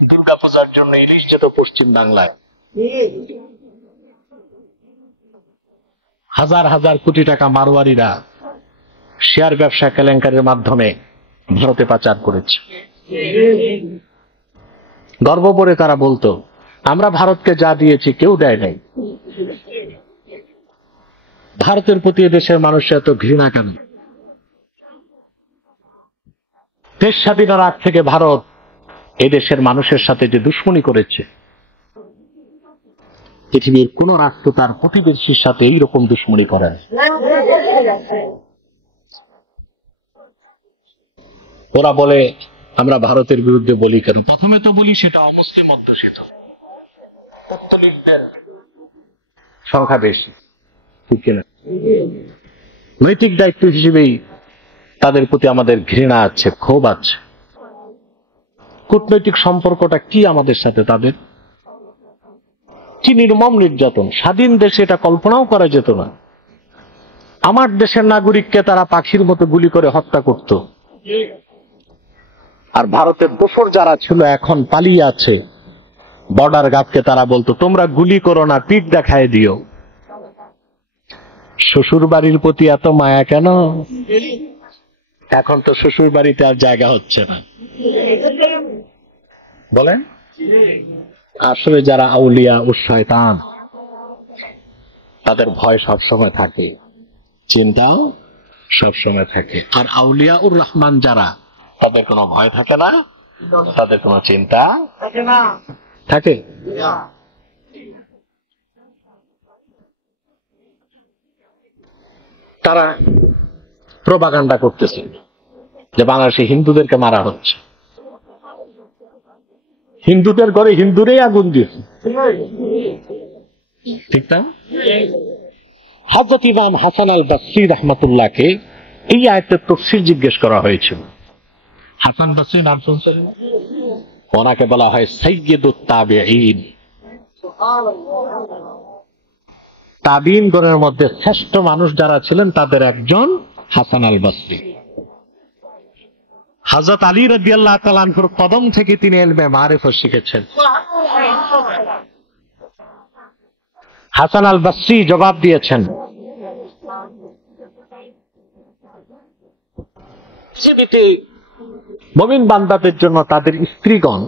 দুর্গা পূজার জন্য ইলিশ যেত পশ্চিম বাংলায়, হাজার হাজার কোটি টাকা মারোয়ারিরা শেয়ার ব্যবসা কেলেঙ্কারির মাধ্যমে ভারতে পাচার করেছে। গর্ব করে তারা বলতো, আমরা ভারতকে যা দিয়েছি কেউ দেয় নাই। ভারতের প্রতি দেশের মানুষের এত ঘৃণা কেন? দেশ স্বাধীনের আগ থেকে ভারত এই দেশের মানুষের সাথে যে দুশ্মনী করেছে, পৃথিবীর কোন রাষ্ট্র তার প্রতিবেশীর সাথে এইরকম দুশ্মনী করে না। ওরা বলে আমরা ভারতের বিরুদ্ধে বলি কেন? প্রথমে তো বলি সেটা অমুসলিম অধ্যুষিত, পত্তলিকদের সংখ্যা বেশি, ঠিক কিনা? নৈতিক দায়িত্ব হিসেবেই তাদের প্রতি আমাদের ঘৃণা আছে, ক্ষোভ আছে। কূটনৈতিক সম্পর্কটা কি আমাদের সাথে তাদের? কি নির্মম নির্যাতন! স্বাধীন দেশে এটা কল্পনাও করা যেত না। আমার দেশের নাগরিককে তারা পাখির মতো গুলি করে হত্যা করত। আর ভারতের দোসর যারা ছিল এখন পালিয়ে আছে, বর্ডার গার্ডকে তারা বলতো তোমরা গুলি করো না, পিঠ দেখায় দিও। শ্বশুর বাড়ির প্রতি এত মায়া কেন? এখন তো শ্বশুর বাড়িতে আর জায়গা হচ্ছে না, বলেন? আসলে যারা আউলিয়া ও শয়তান, তাদের ভয় সবসময় থাকে, চিন্তাও সবসময় থাকে। আর আউলিয়া উর রহমান যারা, তাদের কোনো ভয় থাকে না, তাদের কোনো চিন্তা থাকে। তারা প্রোপাগান্ডা করতেছে যে বাংলাদেশে হিন্দুদেরকে মারা হচ্ছে, হিন্দুদের ঘরে হিন্দুরাই আগুন দিয়েছে, ঠিক না? হযরত ইমাম হাসান আল বসরি রাহমাতুল্লাহকে এই আয়াতের তাফসীর জিজ্ঞেস করা হয়েছিল। হাসান বসরি নাম শুনছেন? ওনাকে বলা হয় সাইয়্যিদুত তাবিঈন। তাবিঈনগণের মধ্যে শ্রেষ্ঠ মানুষ যারা ছিলেন তাদের একজন হাসান আল বসরি। হযরত আলী রাদিয়াল্লাহু তাআলা আনহুর কদম থেকে তিনি ইলমে মারিফত শিখেছেন। হাসান আল বসরি জবাব দিয়েছেন, পৃথিবীতে মুমিন বান্দাদের জন্য তাদের স্ত্রীগণ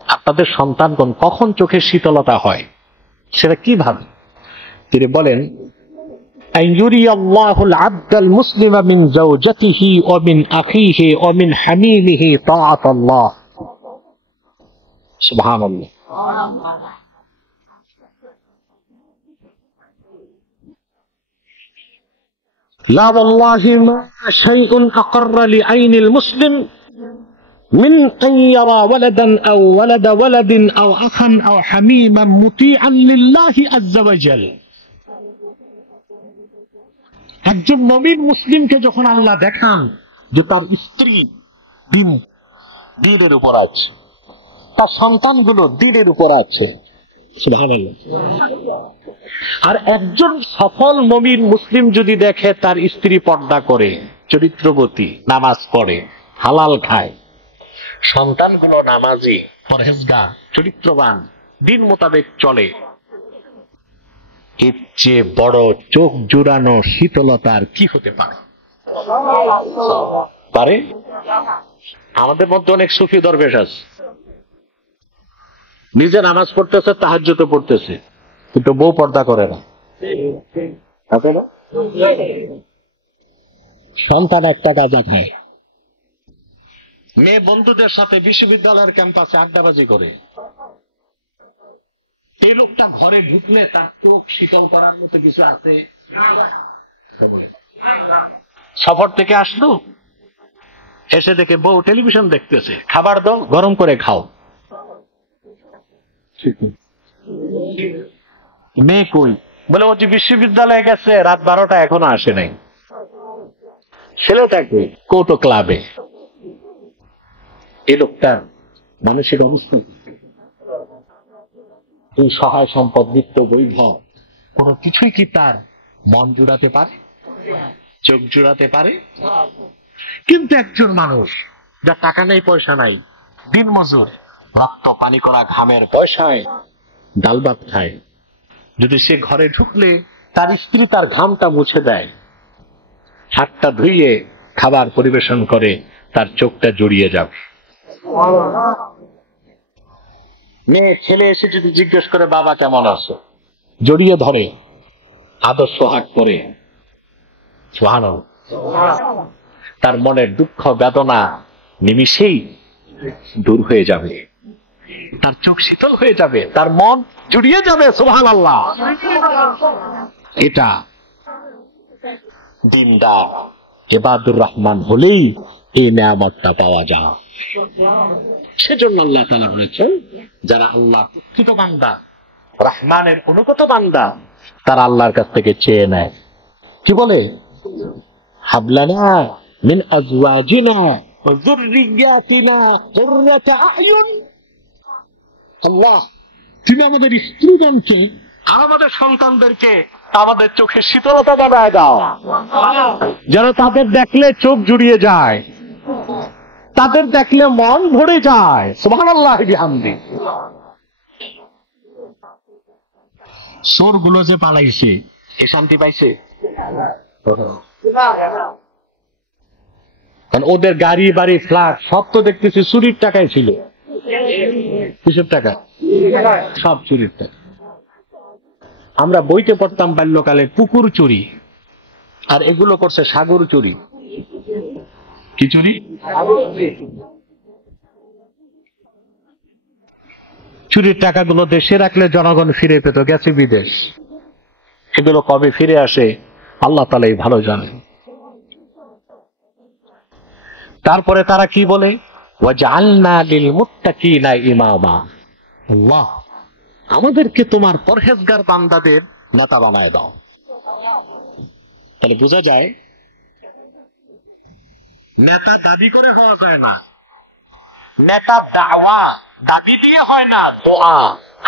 আর তাদের সন্তানগণ কখন চোখের শীতলতা হয় সেটা কিভাবে? তিনি বলেন, أن يري الله العبد المسلم من زوجته ومن أخيه ومن حميمه طاعة الله. سبحان الله. لا والله ما شيء أقر لعين المسلم من أن يرى ولدا أو ولد ولد أو أخا أو حميما مطيعا لله عز وجل. একজন মুমিন মুসলিমকে যখন আল্লাহ দেখান যে তার স্ত্রী দ্বীনের উপর আছে, তার সন্তানগুলো দ্বীনের উপর আছে, সুবহানাল্লাহ। আর একজন সফল মুমিন মুসলিম যদি দেখে তার স্ত্রী পর্দা করে, চরিত্রবতী, নামাজ পড়ে, হালাল খায়, সন্তানগুলো নামাজি, পরহেজগার, চরিত্রবান, দ্বীন মোতাবেক চলে, এর চেয়ে বড় চোখ জুড়ানো শীতলতার কি হতে পারে? পারে? আমাদের মধ্যে অনেক সুফি দরবেশ আছে, নিজে নামাজ পড়তেছে, তাহাজ্জুদ পড়তেছে, কিন্তু বউ পর্দা করে না, আছে না? সন্তান একটা গাঁজা খায়, মেয়ে বন্ধুদের সাথে বিশ্ববিদ্যালয়ের ক্যাম্পাসে আড্ডাবাজি করে। এই লোকটা ঘরে ঢুকলে তার চোখ শীতল করার মতো কিছু আছে? সফর থেকে আসলো, এসে দেখে বউ টেলিভিশন দেখতেছে, খাবার দাও, গরম করে খাও। মেয়ে কই? বলে ও যে বিশ্ববিদ্যালয়ে গেছে, রাত 12টা এখনো আসে নাই। ছেলেটা কই? কৌটো ক্লাবে। এই লোকটার মানসিক অবস্থা, এই সহায় সম্পদ, নিত্য বৈভব, কোন কিছুই কি তার মন জুড়াতে পারে, চোখ জুড়াতে পারে? কিন্তু একজন মানুষ যার টাকা নেই, পয়সা নাই, দিনমজুর, রক্ত পানি করা ঘামের পয়সায় ডাল ভাত খায়, যদি সে ঘরে ঢুকলে তার স্ত্রী তার ঘামটা মুছে দেয়, হাতটা ধুইয়ে খাবার পরিবেশন করে, তার চোখটা জড়িয়ে যাবে। মেয়ে ছেলে এসে যদি জিজ্ঞেস করে বাবা কেমন আছো, জড়িয়ে ধরে, আদর সোহাগ করে, সুবহানাল্লাহ, তার মনের দুঃখ বেদনা নিমিষেই দূর হয়ে যাবে, তার চোখ শীতল হয়ে যাবে, তার মন জুড়িয়ে যাবে। সুবহানাল্লাহ। এটা দিনদার ইবাদুর রহমান হলেই এই নিয়ামতটা পাওয়া যায়। সেজন্য আল্লাহ তাআলা বলেছেন, যারা আল্লাহ প্রকৃত বান্দা, রহমানের অনুগত বান্দা, তারা আল্লাহর কাছ থেকে চেয়ে নেয়, কি বলে? হাবলানা মিন আজওয়াজিনা ওয়া যুররিয়াতিনা কুররাতা আয়ুন। আল্লাহ, তুমি আমাদের স্ত্রীগণকে আর আমাদের সন্তানদেরকে আমাদের চোখে শীতলতা বানায় দাও, যেন তাদের দেখলে চোখ জুড়িয়ে যায়, তাদের দেখলে মন ভরে যায়। সুবহানাল্লাহি বিহামদি। চোরগুলো যে পালাইছে, এ শান্তি পাইছে? কারণ ওদের গাড়ি বাড়ি ফ্ল্যাট সব তো দেখতেছি চুরির টাকায় ছিল। কিসের টাকা? সব চুরির টাকা। আমরা বইতে পড়তাম বাল্যকালে পুকুর চুরি, আর এগুলো করছে সাগর চুরি। কি চুরি? চুরির টাকাগুলো দেশে রাখলে জনগণ ফিরে পেত, গেছে বিদেশ। এগুলো কবে ফিরে আসে আল্লাহ তাআলাই ভালো জানেন। তারপরে তারা কি বলে? ওয়াজআলনা লিল মুত্তাকিনা ইমামা। আল্লাহ, আমাদেরকে তোমার পরহেজগার বান্দাদের নেতা বানায় দাও। তাহলে বোঝা যায় নেতা দাবি করে হওয়া যায় না, নেতা দাওয়া দাবি দিয়ে হয় না, দোয়া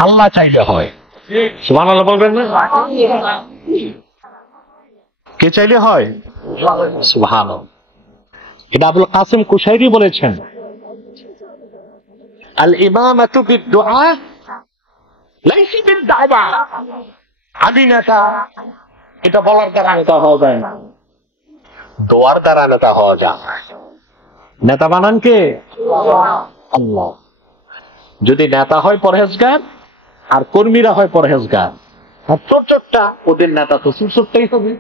আল্লাহ চাইলে হয়। সুবহানাল্লাহ বলবেন না? কে চাইলে হয়? সুবহানাল্লাহ। এটা আবুল কাসিম কুশাইরি বলেছেন, আল ইমামাতু বিদ-দুআ লাইসা বিদ-দাওয়া। আমি নেতা, এটা বলার দ্বারা নেতা হওয়া যায় না, দোয়ার দ্বারা নেতা হওয়া যায়। নেতা বানান কে? আল্লাহ। যদি নেতা হয় পরহেজগার আর কর্মীরা হয় পরহেজগার, আর চোরটা ওদের নেতা তো সুরটাই হবে।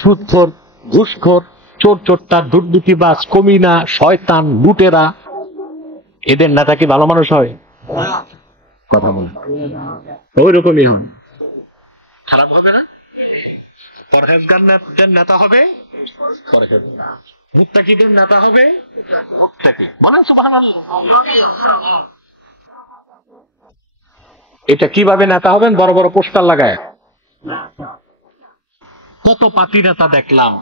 সুদখোর, ঘুষখোর, চোরটা, দুর্নীতিবাজ, কমিনা, শয়তান, লুটেরা, এদের নেতা কি ভালো মানুষ হয়? কথা বলে ওই রকমই হয়, খারাপ হবে না। পরহেজগারদের নেতা হবে পরহেজগার, মুত্তাকিদের নেতা হবে মুত্তাকি। বলেন সুবহানাল্লাহ। এটা কিভাবে নেতা হবেন? বড় বড় পোস্টার লাগায়। কত পাতি নেতা দেখলাম,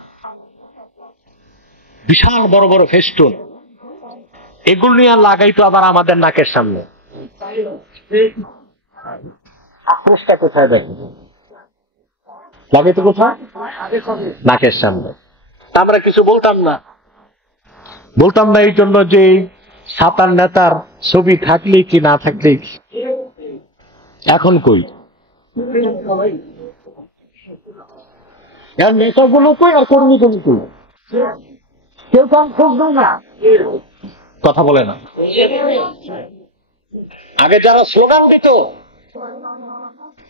বিশাল বড় বড় ফেস্টুন, এগুলো নিয়ে লাগাইতো আবার আমাদের নাকের সামনে। আক্রোশটা কোথায় দেখেন? লাগাইতো কোথায়? নাকের সামনে। আমরা কিছু বলতাম না, এই জন্য যে সাতার নেতার ছবি থাকলে কি না থাকলে। এখন কই নেতাগুলো, কই আর কর্মীগুলো কই? কেউ তো খোঁজ দেয় না, কথা বলে না। আগে যারা স্লোগান দিত,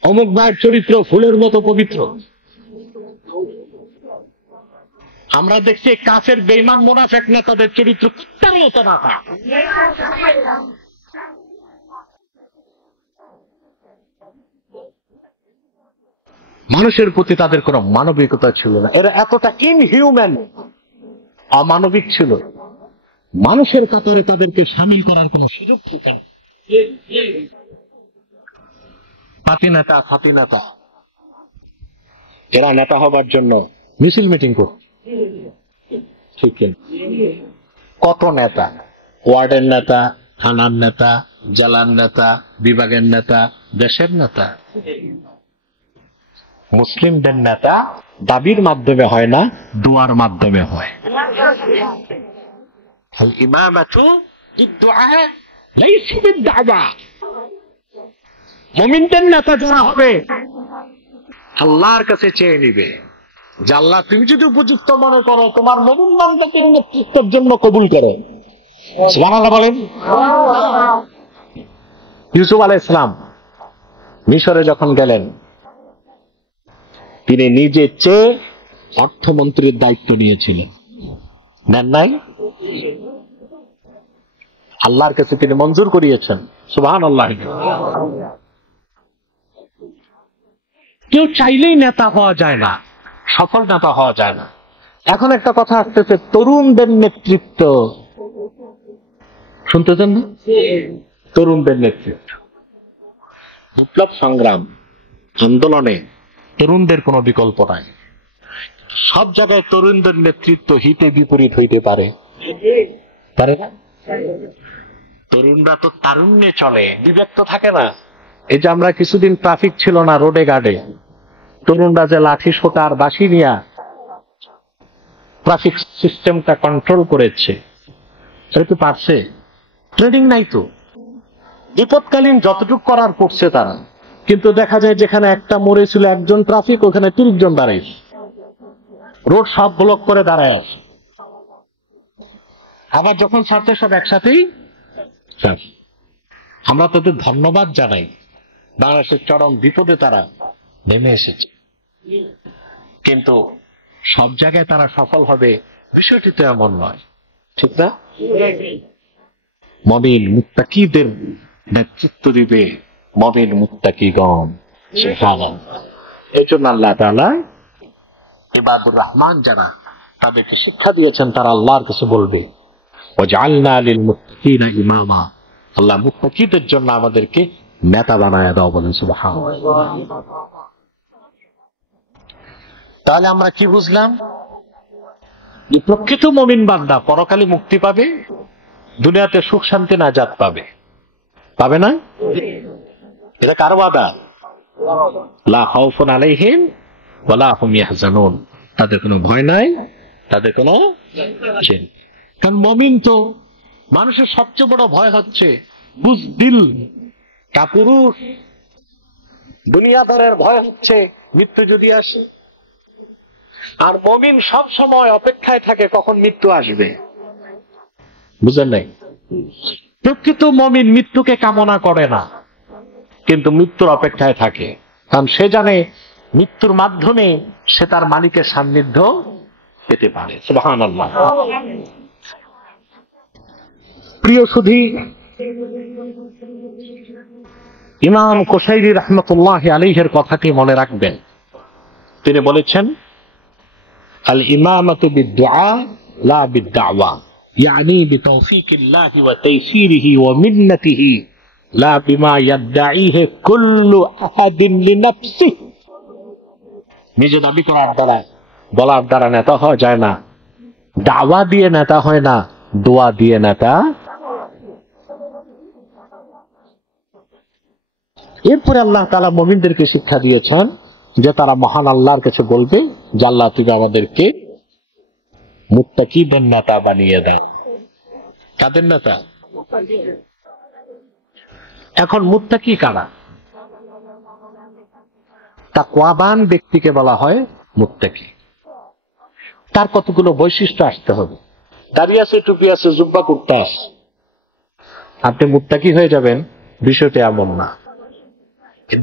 অমুক ভাইয়ের চরিত্র ফুলের মতো পবিত্র, আমরা দেখছি কাফের বেঈমান মুনাফিক নেতাদের চরিত্র কুত্তার মতো না। মানুষের প্রতি তাদের কোনো মানবিকতা ছিল না, এরা এতটা ইনহিউম্যান, অমানবিক ছিল। মানুষের কাতারে তাদেরকে সামিল করার কোনো সুযোগ ছিল না। পাতি নেতা, ফাতি নেতা, এরা নেতা হবার জন্য মিছিল মিটিং করত। ঠিক কত নেতা, ওয়ার্ডের নেতা, থানার নেতা, জেলার নেতা, বিভাগের নেতা, দেশের নেতা। মুসলিমদের নেতা দাবির মাধ্যমে হয় না, দোয়ার মাধ্যমে হয়। ইমামাতু বিদ-দুআ লাইসা বিদ-দা'ওয়া। মুমিনদের নেতা যারা হবে আল্লাহর কাছে চেয়ে নিবে যে আল্লাহ তুমি যদি উপযুক্ত মনে করো তোমার মুমিন বান্দাকে নেতৃত্বের জন্য কবুল করো। সুবহানাল্লাহ বলেন। ইউসুফ আলাইহিস সালাম মিশরে যখন গেলেন, তিনি নিজে চেয়ে অর্থমন্ত্রীর দায়িত্ব নিয়েছিলেন, নেন নাই? আল্লাহর কাছে তিনি মঞ্জুর করিয়েছেন। সুবহানাল্লাহ। কেউ চাইলেই নেতা হওয়া যায় না, সফল নেতা হওয়া যায় না। এখন একটা কথা আসতেছে, তরুণদের নেতৃত্ব শুনতেছেন না? তরুণদের নেতৃত্ব, বিপ্লব সংগ্রাম আন্দোলনে তরুণদের কোনো বিকল্প নাই। সব জায়গায় তরুণদের নেতৃত্ব হিতে বিপরীত হইতে পারে, পারে না? তরুণরা তো তারুণ্যে চলে, বিবেক তো থাকে না। এই যে আমরা কিছুদিন ট্রাফিক ছিল না রোডে গার্ডে, তরুণরা যে লাঠি সোটা আর বাঁশি নিয়ে ট্রাফিক সিস্টেমটা কন্ট্রোল করেছে, সেটা কি পারছে? ট্রেনিং নাই তো। বিপদকালীন যতটুকু করার করছে তারা, কিন্তু দেখা যায় যেখানে একটা মরে ছিল একজন ট্রাফিক, ওখানে 30 জন দাঁড়াইছে, রোড সব ব্লক করে দাঁড়ায় আছে। আবার যখন ছাড়তে সব একসাথেই। আমরা তাদের ধন্যবাদ জানাই, বাংলাদেশের চরম বিপদে তারা নেমে এসেছে। কিন্তু সব জায়গায় তারা সফল হবে বিষয়টি তো এমন নয়, ঠিক না? মুমিন মুত্তাকিদের নেতৃত্ব দিবে মুমিন মুত্তাকিগণ। সুবহানাল্লাহ। এই জন্য আল্লাহ তাআলা ইবাদুর রহমান যারা, তাদেরকে শিক্ষা দিয়েছেন, তারা আল্লাহর কাছে বলবে ওয়াজআলনা লিল মুত্তাকিনা ইমামা, আল্লাহ মুত্তাকিদের জন্য আমাদেরকে নেতা বানায় দাও, বলেন সুবহানাল্লাহ। তাহলে আমরা কি বুঝলাম? প্রকৃত মুমিন বান্দা পরকালে মুক্তি পাবে, দুনিয়াতে সুখ শান্তি নাজাত পাবে, পাবে না? এটা কার ওয়াদা? লা খাউফুন আলাইহিম ওয়া লা হুম ইয়াহজানুন, তাদের কোনো ভয় নাই, তাদের কোনো চিন্তা। কারণ মুমিন তো, মানুষের সবচেয়ে বড় ভয় হচ্ছে বুজদিল, কাপুরুষ। দুনিয়াদারের ভয় হচ্ছে মৃত্যু যদি আসে, আর মুমিন সব সময় অপেক্ষায় থাকে কখন মৃত্যু আসবে। বুঝেন নাই? প্রকৃত মুমিন মৃত্যুকে কামনা করে না, কিন্তু মৃত্যুর অপেক্ষায় থাকে, কারণ সে জানে মৃত্যুর মাধ্যমে সে তার মালিকের সান্নিধ্য পেতে পারে। সুবহানাল্লাহ। প্রিয় সুধী, ইমাম কুশাইরি রাহমাতুল্লাহি আলাইহির কথাটি মনে রাখবেন। তিনি বলেছেন, আল ইমামাতু বিদ-দুআ লা বিদ-দাওয়া, ইয়ানি বিতাওফীকিল্লাহি ওয়া তাইসীরিহি ওয়া মিন্নাতিহি লা বিমা ইয়াদঈহি কুল্লু আহাদিন লিনাফসিহি। নিজে দাবি করার দ্বারা, বলার দ্বারা নেতা হওয়া যায় না, দাওয়া দিয়ে নেতা হয় না, দোয়া দিয়ে নেতা। এরপরে আল্লাহ তাআলা মুমিনদেরকে শিক্ষা দিয়েছেন যে তারা মহান আল্লাহর কাছে বলবে যে আল্লাহ তুমি আমাদেরকে মুত্তাকিদের নেতা বানিয়ে দাও। কাদের নেতা? এখন মুত্তাকি কারা? তাকওয়াবান ব্যক্তিকে বলা হয় মুত্তাকি। তার কতগুলো বৈশিষ্ট্য আসতে হবে। দাড়ি আছে, টুপি আছে, জুব্বা কুর্তা আছে, আপনি মুত্তাকি হয়ে যাবেন, বিষয়টা এমন না।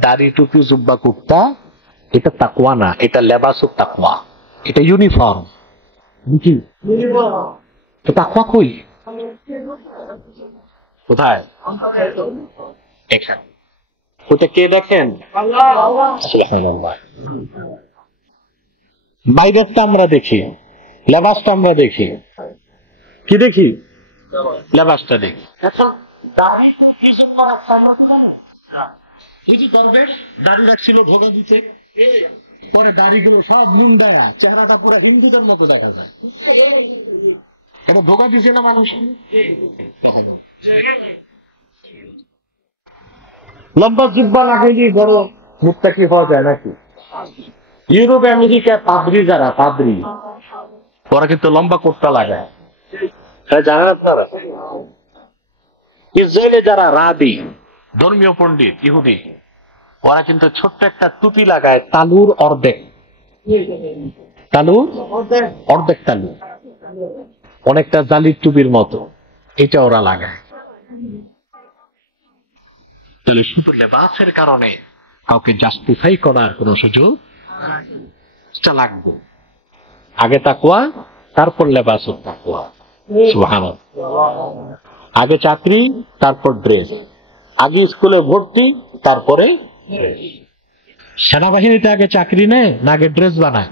দাড়ি, টুপি, জুব্বা কুর্তা এটা তাকওয়া না, এটা লেবাসুত তাকওয়া, এটা ইউনিফর্ম। কি তো তাকওয়া কই? কোথায়? এখানে। ওটা কে দেখেন? সুবহানাল্লাহ। বাইরেরটা আমরা দেখি, লেবাসটা আমরা দেখি। কি দেখি? লেবাসটা দেখি। এখন এই যে দরবেশ দাড়ি রাখছিল ভোগা দিতে, পরে দাড়িগুলো সব মুন্ডায়া, চেহারাটা পুরো হিন্দুদের মতো দেখা যায়। এটা ভোগা দিছে না মানুষ? লম্বা জিব্বা লাগাইলে বড় মুত্তাকি হওয়া যায় নাকি? ইউরোপ আমেরিকায় পাদ্রী যারা, পাদ্রী ওরা কিন্তু লম্বা কোটটা লাগায়, জানেন আপনারা? ইসরায়েলে যারা রাবি, ধর্মীয় পণ্ডিত, ইহুদি, ওরা কিন্তু ছোট্ট একটা টুপি লাগায়, তালুর অর্ধেক, তালুর অর্ধেক তালু, অনেকটা জালির টুপির মতো, এটা ওরা লাগায়। তাহলে শুধু লেবাসের কারণে কাউকে জাস্টিফাই করার কোন সুযোগ লাগবে। আগে তাকওয়া, তারপর লেবাস তাকওয়া। সুবহানাল্লাহ। আগে চাকরি, তারপর ড্রেস। আগে স্কুলে ভর্তি, তারপরে সেনাবাহিনীতে আগে চাকরি নেয় না আগে ড্রেস বানায়?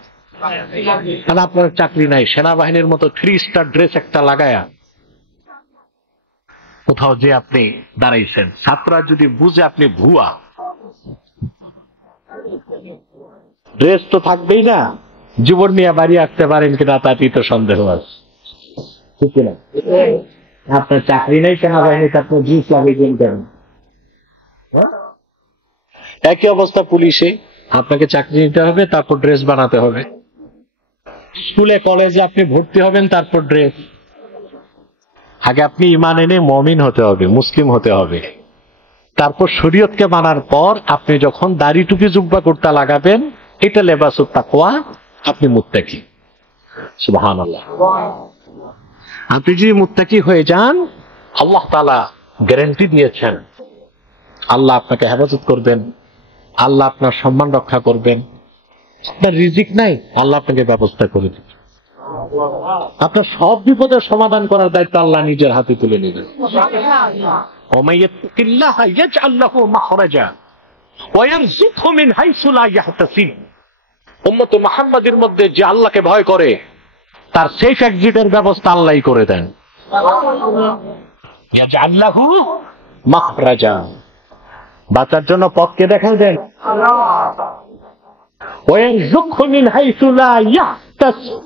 আর আপনার চাকরি নাই, সেনাবাহিনীর মতো 3 স্টার ড্রেস একটা লাগায়া কোথাও যে আপনি দাঁড়াইছেন, ছাত্ররা যদি বুঝে আপনি ভুয়া, ড্রেস তো থাকবেই না, জীবন নিয়ে বাড়ি আসতে পারেন কিনা তাতেই তো সন্দেহ আছে, ঠিক কিনা? আপনার চাকরি নেই, সেনাবাহিনীতে আপনি ড্রেস লাগিয়েছেন কেন? একই অবস্থা পুলিশে, আপনাকে চাকরি নিতে হবে, তারপর ড্রেস বানাতে হবে। স্কুলে কলেজে আপনি ভর্তি হবেন, তারপর ড্রেস। আগে আপনি ঈমান এনে মুমিন হতে হবে, মুসলিম হতে হবে, তারপর শরীয়তকে মানার পর আপনি যখন দাড়ি টুপি জুব্বা কুর্তা লাগাবেন, এটা লেবাসুত তাকওয়া, আপনি মুত্তাকি। সুবহানাল্লাহ। আপনি যদি মুত্তাকি হয়ে যান, আল্লাহ তাআলা গ্যারান্টি দিয়েছেন, আল্লাহ আপনাকে হেফাজত করবেন, আল্লাহ আপনার সম্মান রক্ষা করবেন। আপনার রিজিক নাই, আল্লাহ আপনাকে ব্যবস্থা করে দিবেন। আপনার সব বিপদের সমাধান করার দায়িত্ব আল্লাহ নিজের হাতে তুলে নেবেন। ওমাই ইয়াত্তাকিল্লাহা ইয়াজআল লাহু মাখরাজা ওয়া ইয়ারযুকহু মিন হাইসু লা ইয়াহতাসিব। উম্মত মুহাম্মাদের মধ্যে যে আল্লাহকে ভয় করে, তার সেফ এক্সিটের ব্যবস্থা আল্লাহই করে দেন। ইয়াজআল লাহু মাখরাজা, বাঁচার জন্য পথকে দেখাই দেন। ওয়া ইয়ারযুকহু মিন হাইসু লা ইয়াহতাসিব,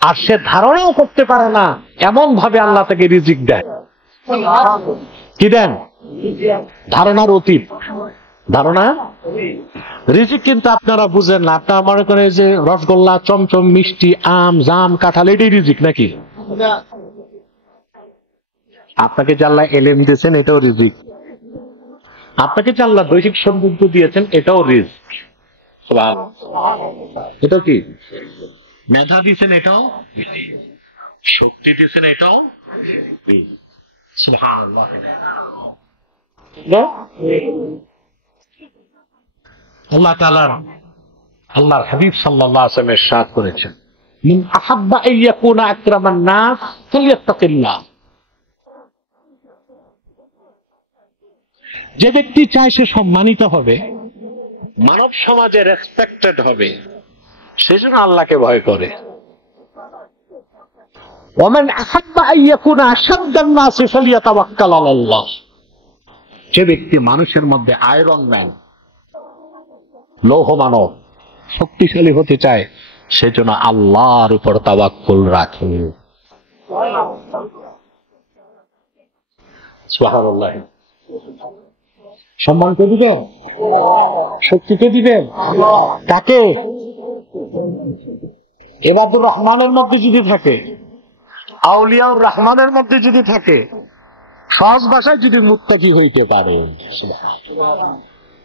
আর সে ধারণাও করতে পারে না, এমন ভাবে আল্লাহ তাকে রিজিক দেয়। কি দেন? ধারণার অতীত। ধারণা রিজিক কিন্তু আপনারা বুঝেন না। আপনারা মনে করেন যে রসগোল্লা, চমচম, মিষ্টি, আম, জাম, কাঁঠাল, এটাই রিজিক নাকি? আপনাকে যে আল্লাহ এলেম দিয়েছেন, এটাও রিজিক। আপনাকে যে আল্লাহ দৈহিক সৌন্দর্য দিয়েছেন, এটাও রিজিক। এটা কি? মেধা দিয়েছেন, এটাও শক্তি দিয়েছেন, এটাও সুবহানাল্লাহ। আল্লাহ তাআলার, আল্লাহর হাবিব সাল্লাল্লাহু আলাইহি ওয়াসাল্লাম ইরশাদ করেছেন, মান আহাব্বা আন ইয়াকুনা আকরামান নাস ফালইয়াত্তাকিল্লাহ। যে ব্যক্তি চায় সে সম্মানিত হবে, মানব সমাজে রেসপেক্টেড হবে, সেজন্য আল্লাহকে ভয় করে। ওমান আহাব্বা আন ইয়াকুনা আশাদ্দান নাসি ফালইয়াতাওয়াক্কাল আলাল্লাহ। যে ব্যক্তি মানুষের মধ্যে আয়রন ম্যান, লৌহ মানব, শক্তিশালী হতে চায়, সেজন্য আল্লাহর উপর তাওয়াক্কুল রাখে। সুবহানাল্লাহ। সম্মান কে দিবেন? শক্তি কে দিবেন? কাকে? ইবাদুর রহমানের মধ্যে যদি থাকে, আউলিয়াউর রহমানের মধ্যে যদি থাকে, সহজ ভাষায় যদি মুত্তাকি হইতে পারে,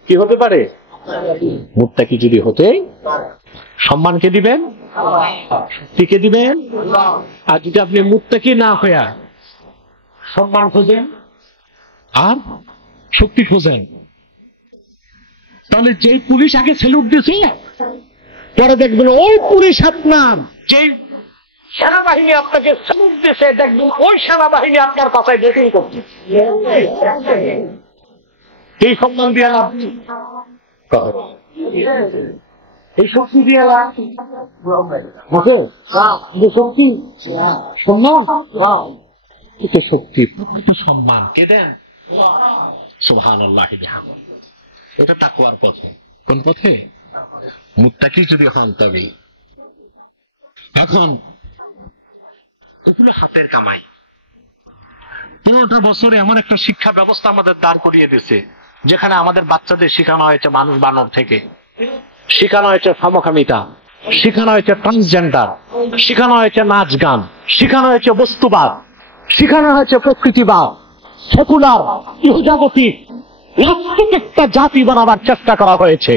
কি হতে পারে? মুত্তাকি যদি হতে, সম্মান কে দিবেন? শক্তি কে দিবেন? আর যদি আপনি মুত্তাকি না হইয়া সম্মান খোঁজেন আর শক্তি খোঁজেন, তাহলে যেই পুলিশ আগে সেলুট দিছে, পরে দেখবেন ওই পুলিশ আপনার, যেই সেনাবাহিনী আপনাকে সেলুট দিছে, দেখবেন ওই সেনাবাহিনী আপনার পাশায় ডেটিং করছে। এই সম্মান দিয়ে লাভ, এই শক্তি দিয়ে লাভ, শক্তি সম্মান, শক্তি প্রকৃত সম্মান কে দেন? সুবহানাল্লাহ। এটা তাকওয়ার পথে। কোন পথে? মুত্তাকি যদি হন তবে। এখন এগুলো হাতের কামাই। 15টা বছরে এমন একটা শিক্ষা ব্যবস্থা আমাদের দাঁড় করিয়ে দিয়েছে, যেখানে আমাদের বাচ্চাদের শেখানো হয়েছে মানুষ বানর থেকে, শেখানো হয়েছে সমকামিতা, শেখানো হয়েছে ট্রান্সজেন্ডার, শেখানো হয়েছে নাচ গান, শেখানো হয়েছে বস্তুবাদ, শেখানো হয়েছে প্রকৃতিবাদ, সেকুলার ইহুজাগতিক নাস্তিক একটা জাতি বানাবার চেষ্টা করা হয়েছে,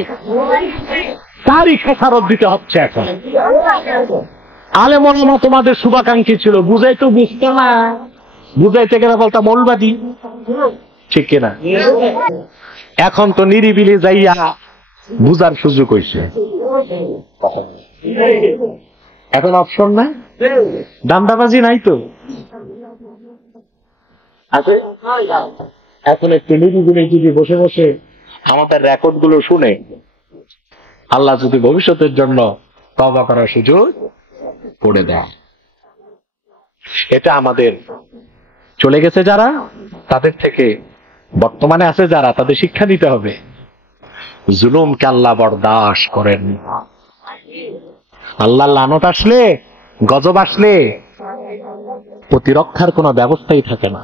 তারই খেসারত দিতে হচ্ছে এখন। আলেম ওলামা তোমাদের শুভাকাঙ্ক্ষী ছিল, বুঝাইতো বুঝতো না, বুঝাইতে গেলে বলতা মৌলবাদী, ঠিক কিনা? এখন তো নিরিবিলি যাইয়া বুঝার সুযোগ হয়েছে, এখন অপশন নাই, দান্দাবাজি নাই তো। এখন একটু নিরিবিলি যদি বসে বসে আমাদের রেকর্ড গুলো শুনে আল্লাহ যদি ভবিষ্যতের জন্য তওবা করার সুযোগ করে দেয়, এটা আমাদের চলে গেছে যারা, তাদের থেকে বর্তমানে আছে যারা, তাদের শিক্ষা দিতে হবে। জুলুমকে আল্লাহ বরদাস্ত করেন। আল্লাহ লানত আসলে, গজব আসলে প্রতিরক্ষার কোনো ব্যবস্থাই থাকে না।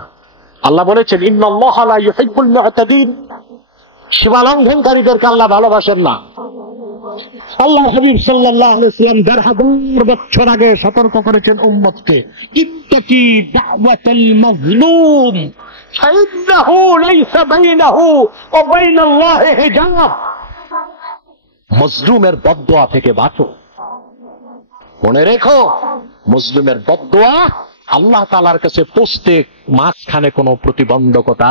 আল্লাহ বলেছেন ইন্নাল্লাহা লা ইউহিব্বুল মু'তাদিন, সীমা লঙ্ঘনকারীদেরকে আল্লাহ ভালোবাসেন না। আল্লাহ হাবিব সাল্লাল্লাহু আলাইহি ওয়াসাল্লাম ১৫০০ বছর আগে সতর্ক করেছেন উম্মতকে, ইত্তাকি দাওয়াতাল মাজলুম ফাইন্নাহু লাইসা বাইনাহু ওয়া বাইনাল্লাহি হিজাব। মজলুমের বদদোয়া থেকে বাঁচো। মনে রেখো, মজলুমের বদদোয়া আল্লাহ তাআলার কাছে পৌঁছতে মাঝখানে কোনো প্রতিবন্ধকতা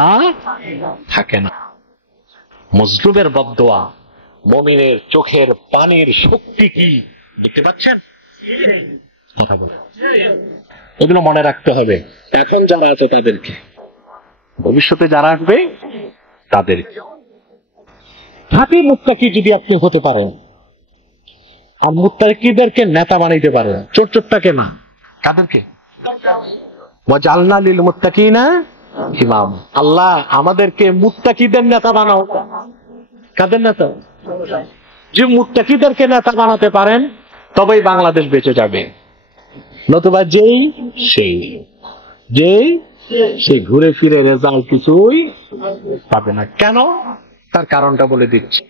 থাকে না। মজলুমের বদদোয়া, মুমিনের চোখের পানির শক্তি কি দেখতে পাচ্ছেন? কথা বলে এগুলো মনে রাখতে হবে। এখন যারা আছে তাদেরকে, ভবিষ্যতে যারা আসবে তাদেরকে। খাঁটি মুত্তাকি যদি আপনি হতে পারেন, আর মুত্তাকিদেরকে নেতা বানাইতে পারেন, চোরটাকে না, কাদেরকে? ওয়াজআলনা লিল মুত্তাকিনা ইমাম। আল্লাহ আমাদেরকে মুত্তাকিদের নেতা বানাও। কাদের নেতা? যে মুত্তাকিদেরকে নেতা বানাতে পারেন তবেই বাংলাদেশ বেঁচে যাবে, নতুবা সেই ঘুরে ফিরে রেজাল্ট কিছুই পাবে না। কেন? তার কারণটা বলে দিচ্ছি,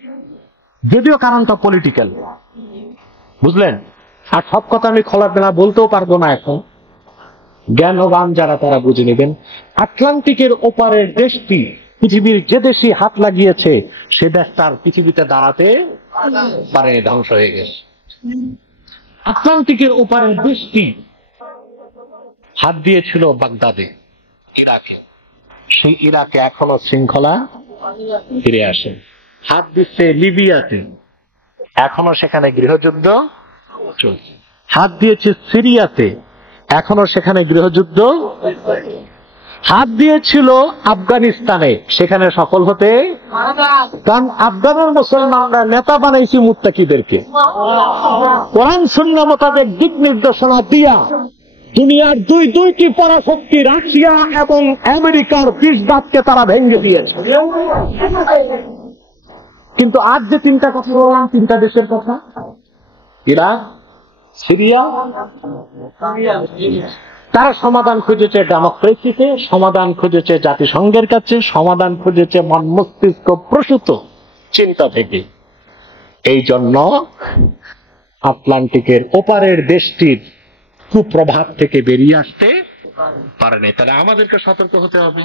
যদিও কারণটা পলিটিক্যাল, বুঝলেন? আর সব কথা আমি খোলামেলা বলতেও পারবো না এখন, জ্ঞানবান যারা তারা বুঝে নেবেন। আটলান্টিকের ওপারের দেশটি পৃথিবীর যে দেশই হাত লাগিয়েছে সে দেশটার পৃথিবীতে দাঁড়াতে পারে, ধ্বংস হয়ে গেছে। আটলান্টিকের ওপারের দেশটি হাত দিয়েছিল বাগদাদে, ইরাকে, সেই ইরাকে এখনো শৃঙ্খলা ফিরে আসে। হাত দিচ্ছে লিবিয়াতে, এখনো সেখানে গৃহযুদ্ধ চলছে। হাত দিয়েছে সিরিয়াতে, এখনো সেখানে গৃহযুদ্ধ। হাত দিয়েছিল আফগানিস্তানে, সেখানে সফল হতে, কারণ আফগানের মুসলমানরা নেতা বানাইছে মুত্তাকিদেরকে। কোরআন সুন্নাহ মোতাবেক দিক নির্দেশনা দিয়া দুনিয়ার দুইটি পরাশক্তি রাশিয়া এবং আমেরিকার ২০ দাঁতকে তারা ভেঙে দিয়েছে। কিন্তু আজ যে তিনটা কথা বললাম, তিনটা দেশের কথা, ইরাক, সিরিয়া, তারা সমাধান খুঁজেছে ডেমোক্রেসিতে, সমাধান খুঁজেছে জাতিসংঘের কাছে, সমাধান খুঁজেছে মন মস্তিষ্ক প্রসূত চিন্তা থেকে। এই জন্য আটলান্টিকের ওপারের দেশটির কুপ্রভাব থেকে বেরিয়ে আসতে পারেনি। তাহলে আমাদেরকে সতর্ক হতে হবে।